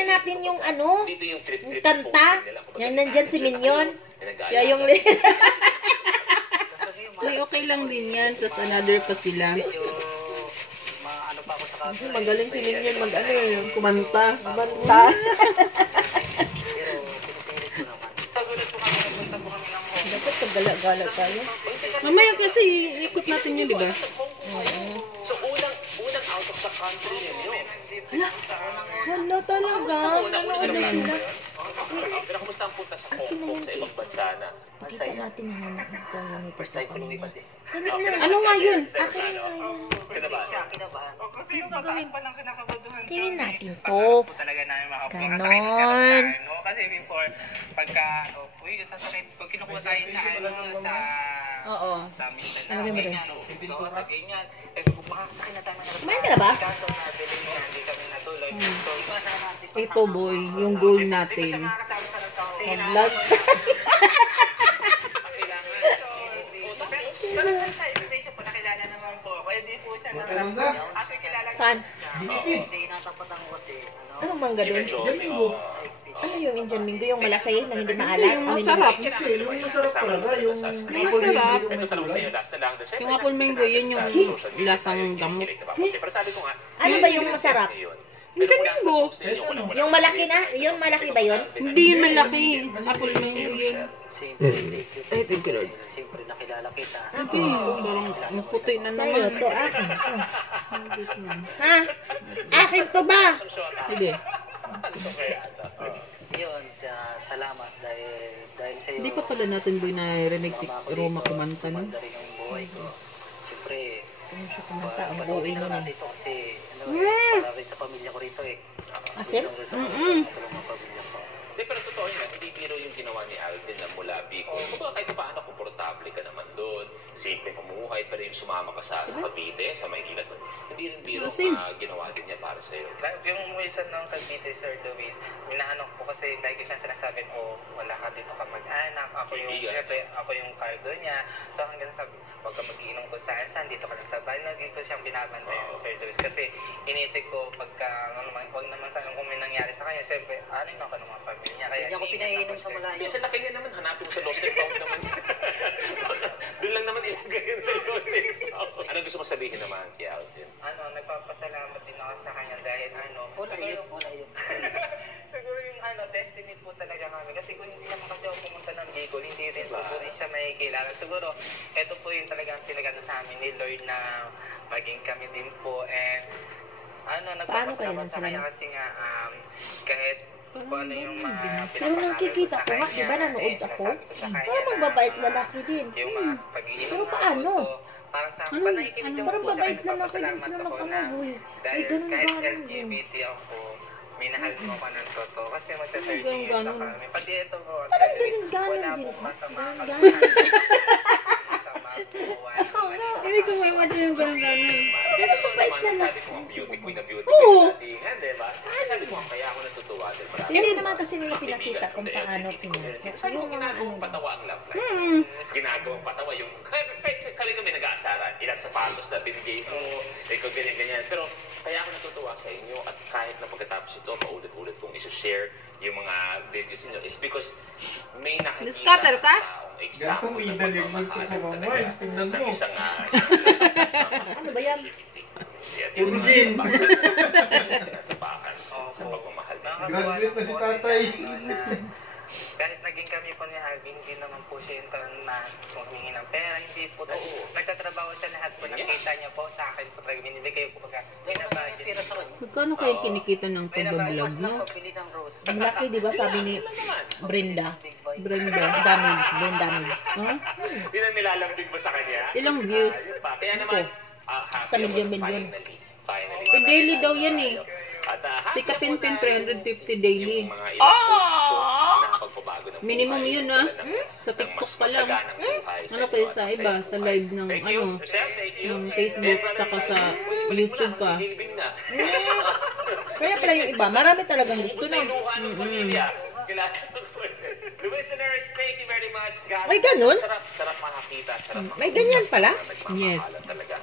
na natin yung ano, yung kanta. Yan, nandyan si Mignon. Siya yung Uy, okay lang din yan. Tapos another pa sila. Magaling si Mignon mag-ano yung kumanta. Dapat paggala-gala tayo. Mamaya kasi ikot natin yun, di ba? So, unang out of the country ninyo. Hala talaga. Ano sila? Pero kumusta ang punta sa Hong Kong sa ibang bansa na? Kita natin ang hanap ng kanya nito. First time ko lumipat eh. Ano nga yun? Akin na nga yan. Kinabahan. Kasi yung mataas pa ng kinakabaduhan. Tingin natin to. Talaga namin Ganon. Kasi before, pagka, uy, sasakit, pag kinukuha tayo sa, Oo. sa Mindanao, Ano ba ganyan, sa ganyan, makakasakit na tayo ng Kumain ka na ba? kaso na bilhin niya, hindi kami natuloy. So, iba na natin. Ito boy, yung goal natin. Makakasama sa ng tao. Vlog. Sa invitation po, nakilala naman po. Kaya di po siya After kilala Saan? hindi natapatan ko kasi, Anong mangga doon? Ano yung Indian Mingo? Yung malaki na hindi maalat? Yung masarap. Yung masarap talaga, yung Yung masarap. Ito talaga sa inyo, last na lang. Yung apple mango, yun yung lasang gamot. Pero sabi ko nga, Ano ba yung masarap? Indian mango. Yung malaki na? Yung malaki ba yun? Hindi yun malaki. Apple mango yun. Ay, thank you Lord. siyempre nakilala kita. Okay, parang ang puti na Sa'yo, naman. to akin. Ha? Akin to ba? Sige. Yun, salamat dahil sa iyo. Hindi pa pala natin boy narinig si Roma kumanta no? Rin ang buhay ko. Siyempre, Ano siya kumanta? Ang buhay nun eh. dito kasi para rin sa pamilya ko rito eh. Asim? Tulong ang pamilya ko. Hindi, pero totoo yun, hindi biro yung ginawa ni Alvin na mula Bicol. Kumbaga kahit paano, komportable ka naman doon. Simple pamumuhay, pero yung sumama ka sa Cavite, sa Maynila, hindi rin biro ginawa din niya para sa'yo. Yung Wilson ng Cavite, Sir Luis, minahanap ko kasi lagi siya sinasabi, wala ka dito ka mag-anak, ako yung cargo niya. So hanggang sa pagka mag-iinom ko saan, dito ka lang sa bahay, naging ko siyang binabantay ng Sir Luis. Kasi inisip ko, pagka, wag naman sana kung may nangyari sa kanya, siyempre, ano yung ako ng mga pamilya. Kaya hindi ako pinainom sa malayo. Hindi, sa laki niya naman, hanapin mo sa lost and found naman. Doon lang naman ilagay yun sa lost and found. Ano gusto mo sabihin naman kay Alvin? Nagpapasalamat din ako sa kanya dahil wala yun. Siguro yung destiny po talaga kami. Kasi kung hindi naman kasi ako pumunta ng Bicol, hindi rin po siya may kilala. Siguro, ito po yung talagang pinagano sa amin ni Lord na maging kami din po. And nagpapasalamat sa kanya kasi nga kahit kung ano yung mga Pero nakikita ko nga, di ba nanood ako? Parang magbabait lalaki din. Yung mga pag-iinom Pero paano? Parang sa panahikinig yung Parang babait lalaki din sila magkamahoy. Ay, dahil ganun kahit ba? LGBT ako, minahal mo ka ng totoo. Kasi magsa-30 Ganun, years na ganun. kami. Pati ito po, Parang ganun wala din. pong masama. Ganun. Masama po. Hindi ko ma-imagine yung ganun-ganun. Dito to naman, sabi ko ang beauty queen na beauty Oo. queen natin, di ba? Sabi ko kaya ako natutuwa din. Hindi naman kasi nila pinakita kung paano pinakita. Sabi ko ginagawang patawa ang love life. Ginagawang patawa yung, kali kami nag-aasaran, ilang sapatos na binigay mo, ikaw ganyan-ganyan. Pero kaya ako natutuwa sa inyo at kahit na pagkatapos ito, paulit-ulit kong isa-share yung mga videos niyo is because may nakikita Scatter ka? taong example Gantong na idalik gusto ko pagmamahal mamay. Tingnan ng mo. isang Ano ba yan? Urgin. Tapakan sa pagmamahal. Graduate na si tatay. Kahit naging kami po ni Alvin, hindi naman po siya yung taon na humingi ng pera. Hindi po. Nagtatrabaho siya lahat po. Nakita niya po sa akin po. Binibigay ko pagka binabudget. Magkano kayo kinikita ng pag-vlog mo? Ang laki, di ba sabi ni Brenda? Brenda. Damage, brain damage. Huh? Hindi na nilalambing mo sa kanya? Ilang views? Kaya naman, Sa milyon-milyon. Finally. Eh, daily daw yan eh. At, Si Kapinpin 350 daily. yung mga ilang post ko na pagbabago ng Minimum buhay, yun Sa TikTok mas pa lang. masaganang buhay sa Ano pa inyo sa at iba, sa live ng Thank you. ano, Rochelle, thank you. ng Facebook, tsaka sa YouTube pa. Kaya pala yung iba, marami talagang gusto Gusto na. na luha ng pamilya. The listeners, thank you very much. God, May ganun? Sarap makakita. Sarap May ganyan pala? nagmamahalan talaga.